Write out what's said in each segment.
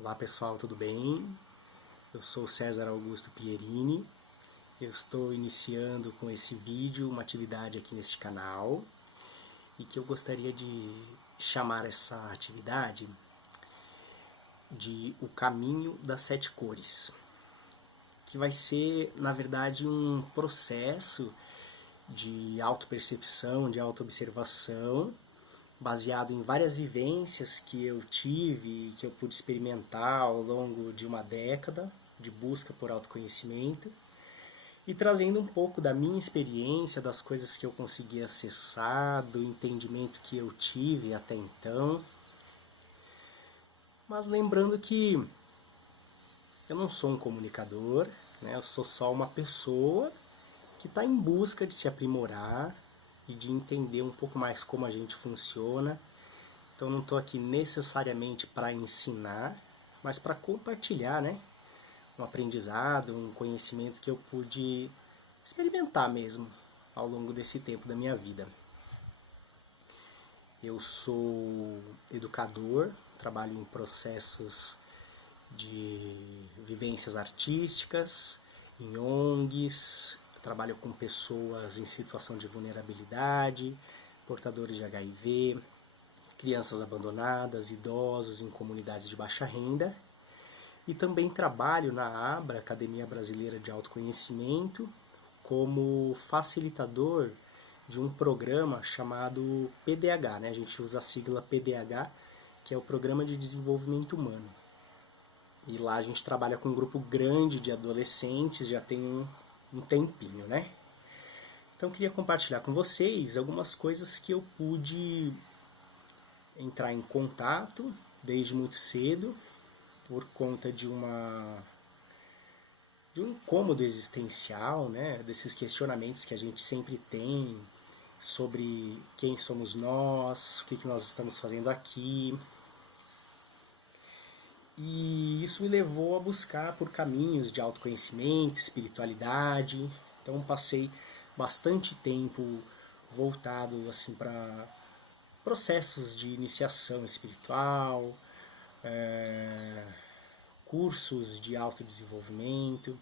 Olá pessoal, tudo bem? Eu sou César Augusto Pierini. Eu estou iniciando com esse vídeo uma atividade aqui neste canal e que eu gostaria de chamar essa atividade de O Caminho das Sete Cores, que vai ser, na verdade, um processo de autopercepção, de autoobservação, baseado em várias vivências que eu tive, que eu pude experimentar ao longo de uma década de busca por autoconhecimento, e trazendo um pouco da minha experiência, das coisas que eu consegui acessar, do entendimento que eu tive até então, mas lembrando que eu não sou um comunicador, né? Eu sou só uma pessoa que está em busca de se aprimorar e de entender um pouco mais como a gente funciona. Então não estou aqui necessariamente para ensinar, mas para compartilhar, né? Um aprendizado, um conhecimento que eu pude experimentar mesmo ao longo desse tempo da minha vida. Eu sou educador, trabalho em processos de vivências artísticas, em ONGs, trabalho com pessoas em situação de vulnerabilidade, portadores de HIV, crianças abandonadas, idosos em comunidades de baixa renda. E também trabalho na ABRA, Academia Brasileira de Autoconhecimento, como facilitador de um programa chamado PDH, né? A gente usa a sigla PDH, que é o Programa de Desenvolvimento Humano. E lá a gente trabalha com um grupo grande de adolescentes, já tem um tempinho, né? Então eu queria compartilhar com vocês algumas coisas que eu pude entrar em contato desde muito cedo, por conta de um incômodo existencial, né? Desses questionamentos que a gente sempre tem sobre quem somos nós, o que nós estamos fazendo aqui. E isso me levou a buscar por caminhos de autoconhecimento, espiritualidade. Então passei bastante tempo voltado assim para processos de iniciação espiritual, cursos de autodesenvolvimento,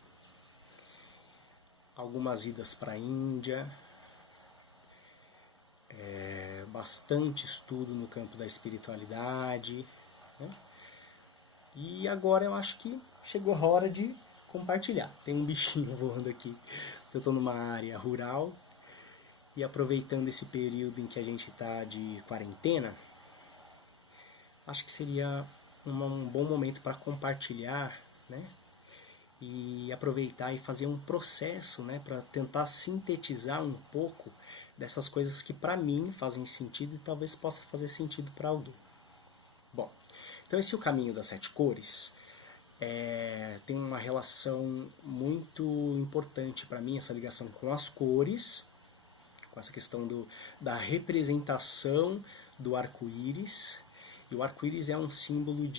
algumas idas para a Índia, bastante estudo no campo da espiritualidade, né? E agora eu acho que chegou a hora de compartilhar. Tem um bichinho voando aqui. Eu estou numa área rural e aproveitando esse período em que a gente está de quarentena, acho que seria um bom momento para compartilhar, né? E aproveitar e fazer um processo, né, para tentar sintetizar um pouco dessas coisas que para mim fazem sentido e talvez possa fazer sentido para alguém. Bom, então esse é o caminho das sete cores. Tem uma relação muito importante para mim, essa ligação com as cores, com essa questão da representação do arco-íris. E o arco-íris é um símbolo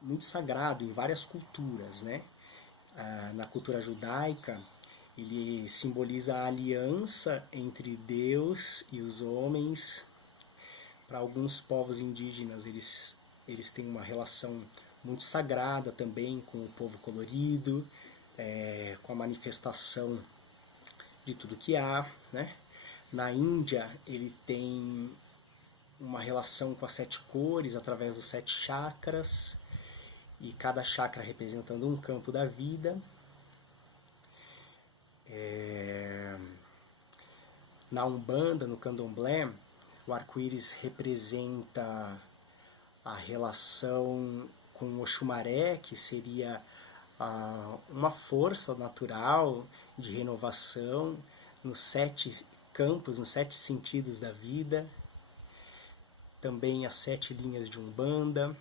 muito sagrado em várias culturas, né? Na cultura judaica, ele simboliza a aliança entre Deus e os homens. Para alguns povos indígenas, eles têm uma relação muito sagrada também com o povo colorido, com a manifestação de tudo que há, né? Na Índia, ele tem uma relação com as sete cores através dos sete chakras, e cada chakra representando um campo da vida. Na Umbanda, no Candomblé, o arco-íris representa a relação com o Oxumaré, que seria uma força natural de renovação nos sete campos, nos sete sentidos da vida. Também as sete linhas de Umbanda.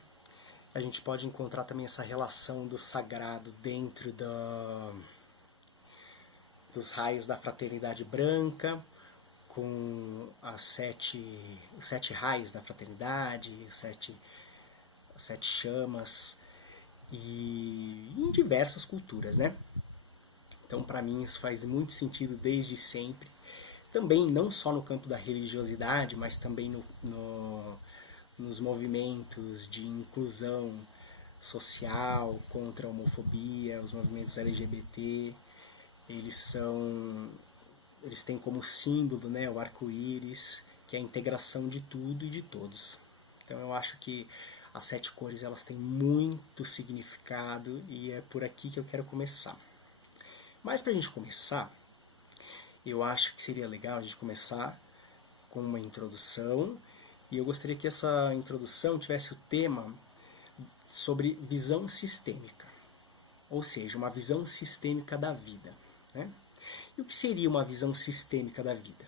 A gente pode encontrar também essa relação do sagrado dentro dos raios da fraternidade branca, com os sete raios da fraternidade, as sete chamas, e em diversas culturas, né? Então, para mim, isso faz muito sentido desde sempre. Também, não só no campo da religiosidade, mas também no nos movimentos de inclusão social, contra a homofobia, os movimentos LGBT, eles têm como símbolo, né, o arco-íris, que é a integração de tudo e de todos. Então eu acho que as 7 cores elas têm muito significado e é por aqui que eu quero começar. Mas para a gente começar, eu acho que seria legal a gente começar com uma introdução, e eu gostaria que essa introdução tivesse o tema sobre visão sistêmica, ou seja, uma visão sistêmica da vida, né? E o que seria uma visão sistêmica da vida?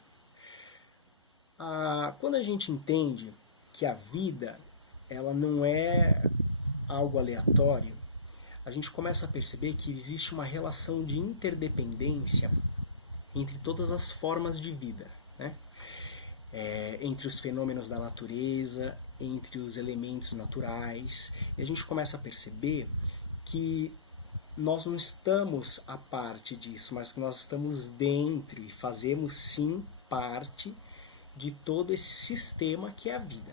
Quando a gente entende que a vida ela não é algo aleatório, a gente começa a perceber que existe uma relação de interdependência entre todas as formas de vida, né? Entre os fenômenos da natureza, entre os elementos naturais, e a gente começa a perceber que nós não estamos à parte disso, mas que nós estamos dentro e fazemos sim parte de todo esse sistema que é a vida.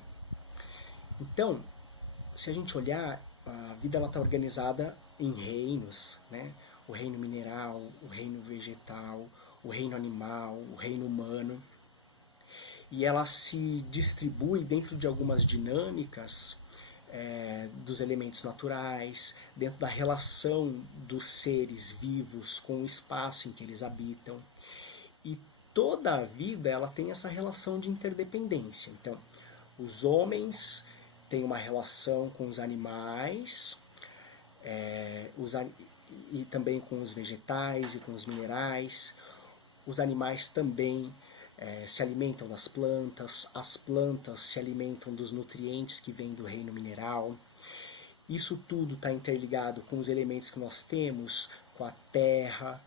Então, se a gente olhar, a vida está organizada em reinos, né? O reino mineral, o reino vegetal, o reino animal, o reino humano. E ela se distribui dentro de algumas dinâmicas dos elementos naturais, dentro da relação dos seres vivos com o espaço em que eles habitam. E toda a vida ela tem essa relação de interdependência. Então, os homens têm uma relação com os animais, e também com os vegetais e com os minerais. Os animais também se alimentam das plantas, as plantas se alimentam dos nutrientes que vêm do reino mineral. Isso tudo está interligado com os elementos que nós temos, com a terra,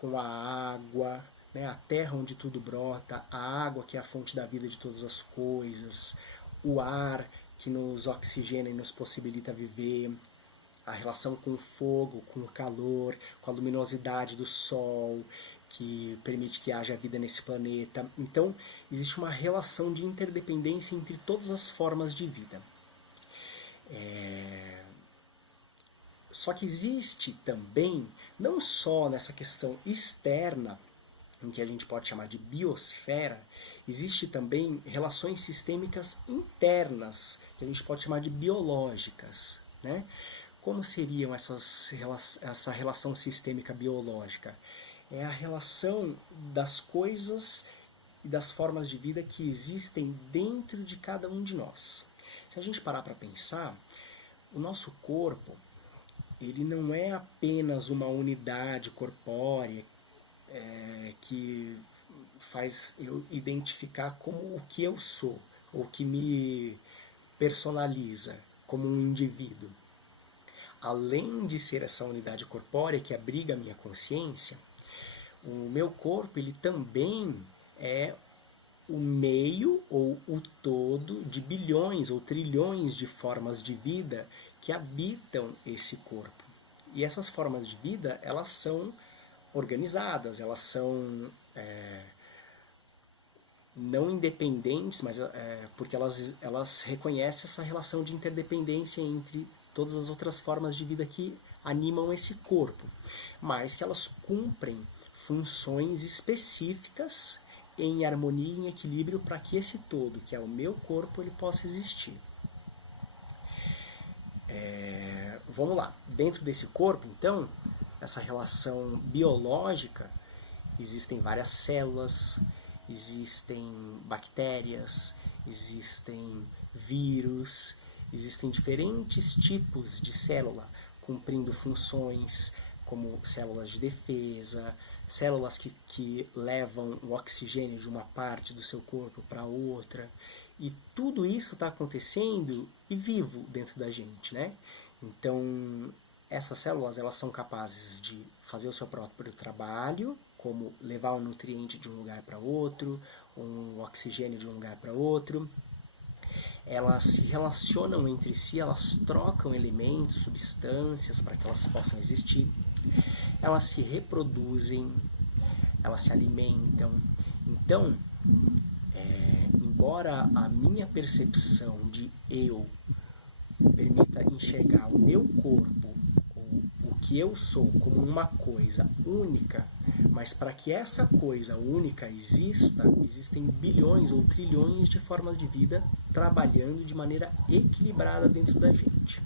com a água, né? A terra onde tudo brota, a água que é a fonte da vida de todas as coisas, o ar que nos oxigena e nos possibilita viver, a relação com o fogo, com o calor, com a luminosidade do sol, que permite que haja vida nesse planeta. Então, existe uma relação de interdependência entre todas as formas de vida. Só que existe também, não só nessa questão externa, em que a gente pode chamar de biosfera, existe também relações sistêmicas internas, que a gente pode chamar de biológicas, né? Como seriam essa relação sistêmica biológica? É a relação das coisas e das formas de vida que existem dentro de cada um de nós. Se a gente parar para pensar, o nosso corpo ele não é apenas uma unidade corpórea que faz eu identificar como o que eu sou, ou que me personaliza como um indivíduo. Além de ser essa unidade corpórea que abriga a minha consciência, o meu corpo ele também é o meio ou o todo de bilhões ou trilhões de formas de vida que habitam esse corpo. E essas formas de vida, elas são organizadas, elas são não independentes, mas porque elas reconhecem essa relação de interdependência entre todas as outras formas de vida que animam esse corpo, mas que elas cumprem funções específicas em harmonia e em equilíbrio para que esse todo, que é o meu corpo, ele possa existir. Vamos lá, dentro desse corpo, então, essa relação biológica, existem várias células, existem bactérias, existem vírus, existem diferentes tipos de célula cumprindo funções como células de defesa, células que levam o oxigênio de uma parte do seu corpo para outra. E tudo isso está acontecendo e vivo dentro da gente, né? Então, essas células elas são capazes de fazer o seu próprio trabalho, como levar um nutriente de um lugar para outro, um oxigênio de um lugar para outro. Elas se relacionam entre si, elas trocam elementos, substâncias para que elas possam existir. Elas se reproduzem, elas se alimentam. Então, embora a minha percepção de eu permita enxergar o meu corpo, o que eu sou, como uma coisa única, mas para que essa coisa única exista, existem bilhões ou trilhões de formas de vida trabalhando de maneira equilibrada dentro da gente.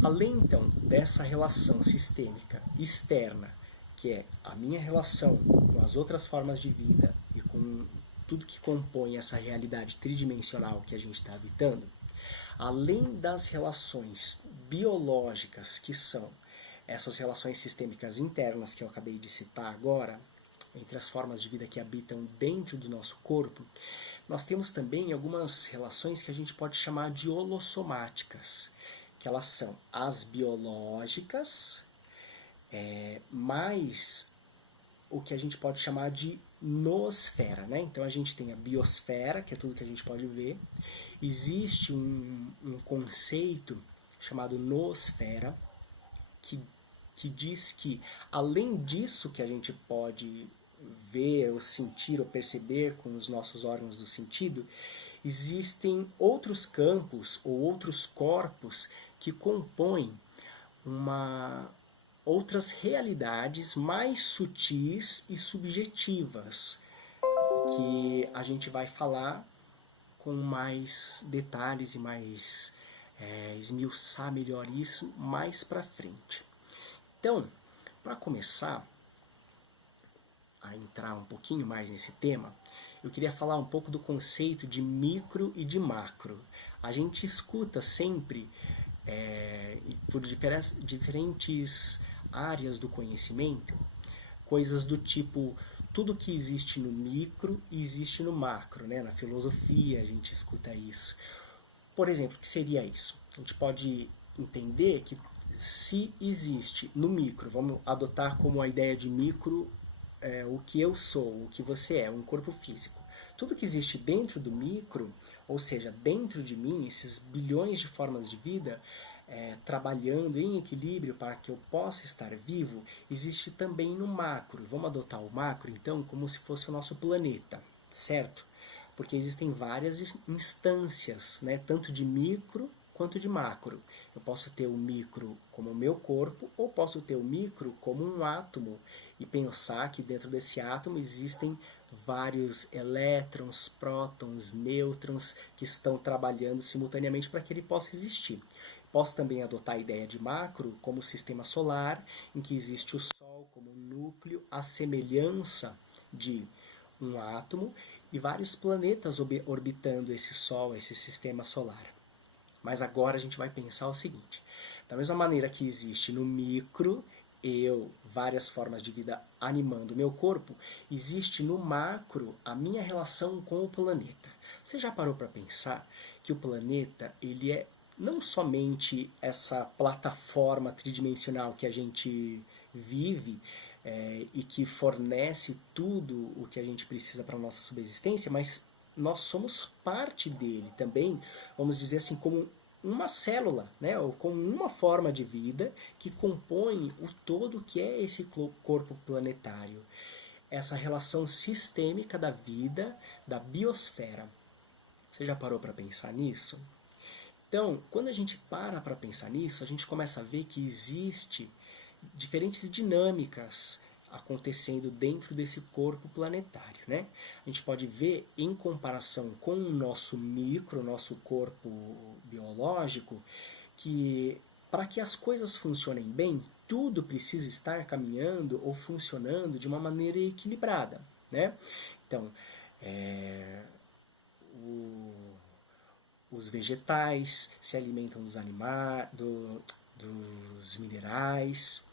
Além, então, dessa relação sistêmica externa, que é a minha relação com as outras formas de vida e com tudo que compõe essa realidade tridimensional que a gente está habitando, além das relações biológicas, que são essas relações sistêmicas internas que eu acabei de citar agora, entre as formas de vida que habitam dentro do nosso corpo, nós temos também algumas relações que a gente pode chamar de holossomáticas, que elas são as biológicas, mais o que a gente pode chamar de noosfera, né? Então a gente tem a biosfera, que é tudo que a gente pode ver. Existe um conceito chamado noosfera, que diz que, além disso que a gente pode ver, ou sentir, ou perceber com os nossos órgãos do sentido, existem outros campos ou outros corpos que compõem outras realidades mais sutis e subjetivas, que a gente vai falar com mais detalhes e mais esmiuçar melhor isso mais para frente. Então, para começar a entrar um pouquinho mais nesse tema, eu queria falar um pouco do conceito de micro e de macro. A gente escuta sempre, por diferentes áreas do conhecimento, coisas do tipo: tudo que existe no micro existe no macro, né? Na filosofia a gente escuta isso. Por exemplo, o que seria isso? A gente pode entender que, se existe no micro, vamos adotar como a ideia de micro o que eu sou, o que você é, um corpo físico. Tudo que existe dentro do micro, ou seja, dentro de mim, esses bilhões de formas de vida trabalhando em equilíbrio para que eu possa estar vivo, existe também no macro. Vamos adotar o macro, então, como se fosse o nosso planeta, certo? Porque existem várias instâncias, né, tanto de micro quanto de macro. Eu posso ter o micro como o meu corpo, ou posso ter o micro como um átomo e pensar que dentro desse átomo existem vários elétrons, prótons, nêutrons que estão trabalhando simultaneamente para que ele possa existir. Posso também adotar a ideia de macro como o sistema solar, em que existe o Sol como núcleo, a semelhança de um átomo, e vários planetas orbitando esse Sol, esse sistema solar. Mas agora a gente vai pensar o seguinte: da mesma maneira que existe no micro várias formas de vida animando o meu corpo, existe no macro a minha relação com o planeta. Você já parou para pensar que o planeta, ele é não somente essa plataforma tridimensional que a gente vive e que fornece tudo o que a gente precisa para a nossa subsistência, mas nós somos parte dele também, vamos dizer assim, como uma célula, né, ou como uma forma de vida que compõe o todo que é esse corpo planetário. Essa relação sistêmica da vida, da biosfera. Você já parou para pensar nisso? Então, quando a gente para pensar nisso, a gente começa a ver que existe diferentes dinâmicas acontecendo dentro desse corpo planetário, né? A gente pode ver, em comparação com o nosso micro, nosso corpo biológico, que para que as coisas funcionem bem, tudo precisa estar caminhando ou funcionando de uma maneira equilibrada, né? Então, os vegetais se alimentam dos minerais,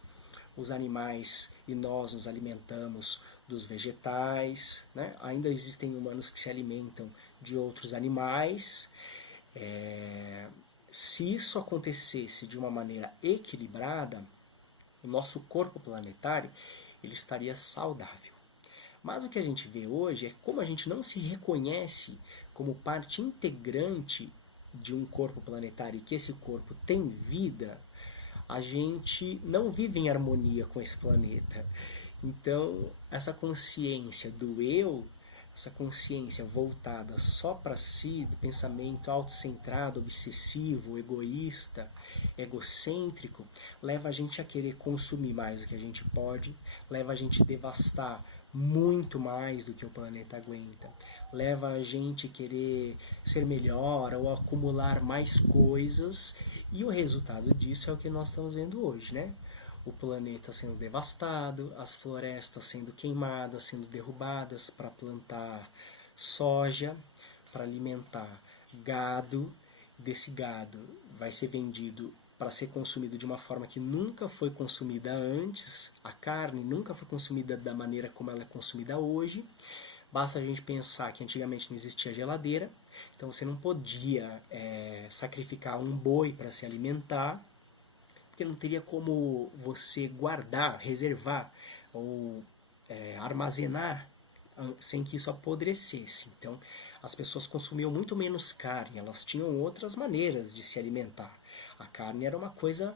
os animais e nós nos alimentamos dos vegetais, né? Ainda existem humanos que se alimentam de outros animais. Se isso acontecesse de uma maneira equilibrada, o nosso corpo planetário ele estaria saudável. Mas o que a gente vê hoje é como a gente não se reconhece como parte integrante de um corpo planetário e que esse corpo tem vida, a gente não vive em harmonia com esse planeta. Então, essa consciência do eu essa consciência voltada só para si, do pensamento autocentrado, obsessivo, egoísta, egocêntrico, leva a gente a querer consumir mais do que a gente pode, leva a gente a devastar muito mais do que o planeta aguenta, leva a gente a querer ser melhor ou acumular mais coisas, e o resultado disso é o que nós estamos vendo hoje, né? O planeta sendo devastado, as florestas sendo queimadas, sendo derrubadas para plantar soja, para alimentar gado. Desse gado vai ser vendido para ser consumido de uma forma que nunca foi consumida antes. A carne nunca foi consumida da maneira como ela é consumida hoje. Basta a gente pensar que antigamente não existia geladeira, então você não podia sacrificar um boi para se alimentar, porque não teria como você guardar, reservar ou armazenar sem que isso apodrecesse. Então, as pessoas consumiam muito menos carne, elas tinham outras maneiras de se alimentar. A carne era uma coisa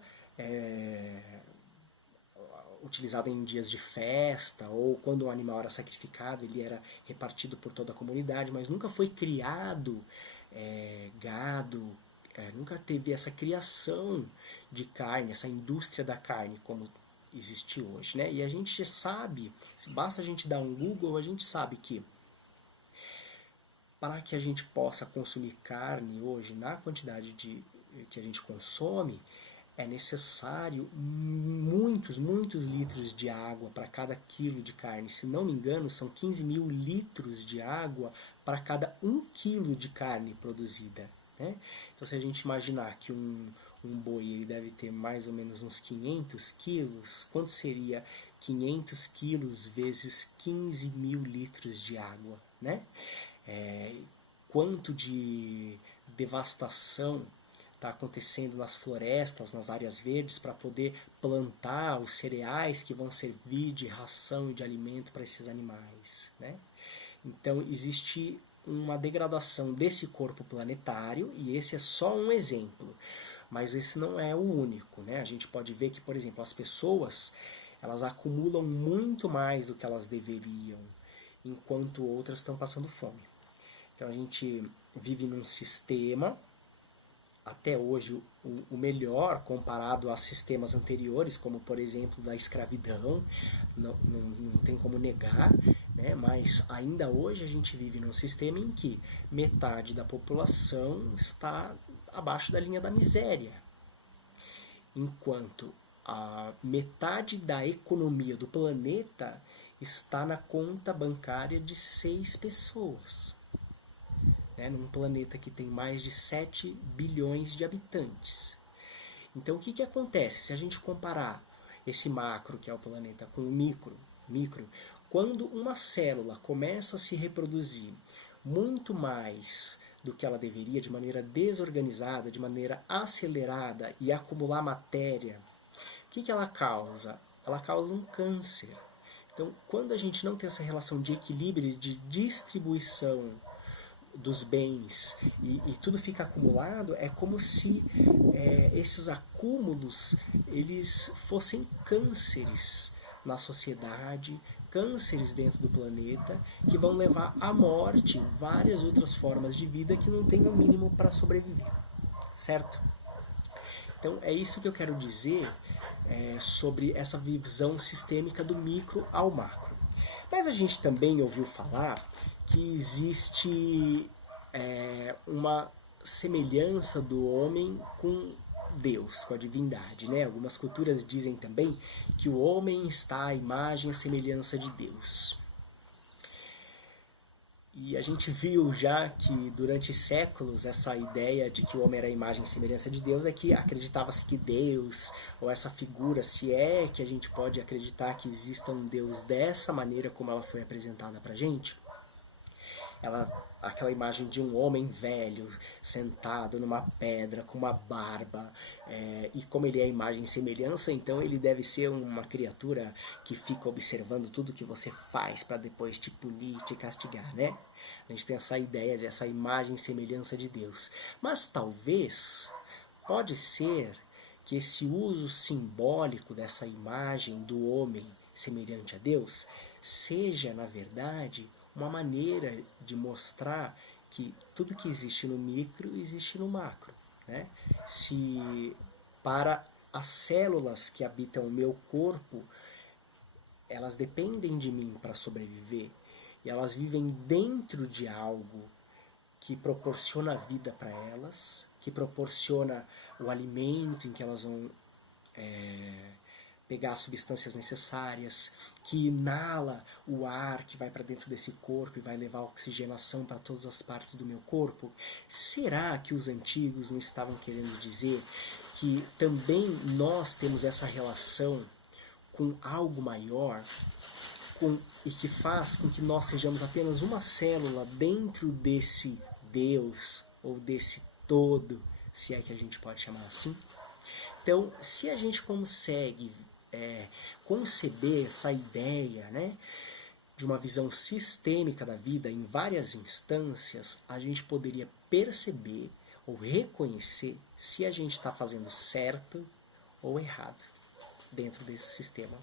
utilizada em dias de festa, ou quando um animal era sacrificado, ele era repartido por toda a comunidade, mas nunca foi criado gado, nunca teve essa criação de carne, essa indústria da carne como existe hoje, né? E a gente sabe, basta a gente dar um Google, a gente sabe que para que a gente possa consumir carne hoje na quantidade que a gente consome, é necessário muitos litros de água para cada quilo de carne. Se não me engano, são 15 mil litros de água para cada 1 quilo de carne produzida. Né? Então, se a gente imaginar que um boi ele deve ter mais ou menos uns 500 quilos, quanto seria 500 quilos vezes 15 mil litros de água? Né? Quanto de devastação está acontecendo nas florestas, nas áreas verdes, para poder plantar os cereais que vão servir de ração e de alimento para esses animais. Né? Então, existe uma degradação desse corpo planetário, e esse é só um exemplo. Mas esse não é o único. Né? A gente pode ver que, por exemplo, as pessoas elas acumulam muito mais do que elas deveriam, enquanto outras estão passando fome. Então, a gente vive num sistema até hoje o melhor comparado a sistemas anteriores, como por exemplo da escravidão, não tem como negar, né? Mas ainda hoje a gente vive num sistema em que metade da população está abaixo da linha da miséria, enquanto a metade da economia do planeta está na conta bancária de 6 pessoas. Num planeta que tem mais de 7 bilhões de habitantes. Então, o que acontece? Se a gente comparar esse macro, que é o planeta, com o micro, quando uma célula começa a se reproduzir muito mais do que ela deveria, de maneira desorganizada, de maneira acelerada e acumular matéria, o que ela causa? Ela causa um câncer. Então, quando a gente não tem essa relação de equilíbrio, de distribuição dos bens e tudo fica acumulado, é como se esses acúmulos eles fossem cânceres na sociedade, cânceres dentro do planeta, que vão levar à morte várias outras formas de vida que não têm o mínimo para sobreviver, certo? Então é isso que eu quero dizer sobre essa visão sistêmica do micro ao macro. Mas a gente também ouviu falar que existe uma semelhança do homem com Deus, com a divindade. Né? Algumas culturas dizem também que o homem está à imagem e semelhança de Deus. E a gente viu já que durante séculos essa ideia de que o homem era a imagem e semelhança de Deus é que acreditava-se que Deus, ou essa figura, se é que a gente pode acreditar que exista um Deus dessa maneira como ela foi apresentada pra gente, aquela imagem de um homem velho sentado numa pedra com uma barba, e como ele é a imagem e semelhança, então ele deve ser uma criatura que fica observando tudo que você faz para depois te punir, te castigar, né? A gente tem essa ideia dessa imagem e semelhança de Deus. Mas talvez, pode ser que esse uso simbólico dessa imagem do homem semelhante a Deus seja, na verdade, uma maneira de mostrar que tudo que existe no micro existe no macro, né? Se para as células que habitam o meu corpo, elas dependem de mim para sobreviver, e elas vivem dentro de algo que proporciona vida para elas, que proporciona o alimento em que elas vão pegar as substâncias necessárias, que inala o ar que vai para dentro desse corpo e vai levar oxigenação para todas as partes do meu corpo. Será que os antigos não estavam querendo dizer que também nós temos essa relação com algo maior, e que faz com que nós sejamos apenas uma célula dentro desse Deus, ou desse todo, se é que a gente pode chamar assim? Então, se a gente consegue conceber essa ideia, né, de uma visão sistêmica da vida em várias instâncias, a gente poderia perceber ou reconhecer se a gente está fazendo certo ou errado dentro desse sistema.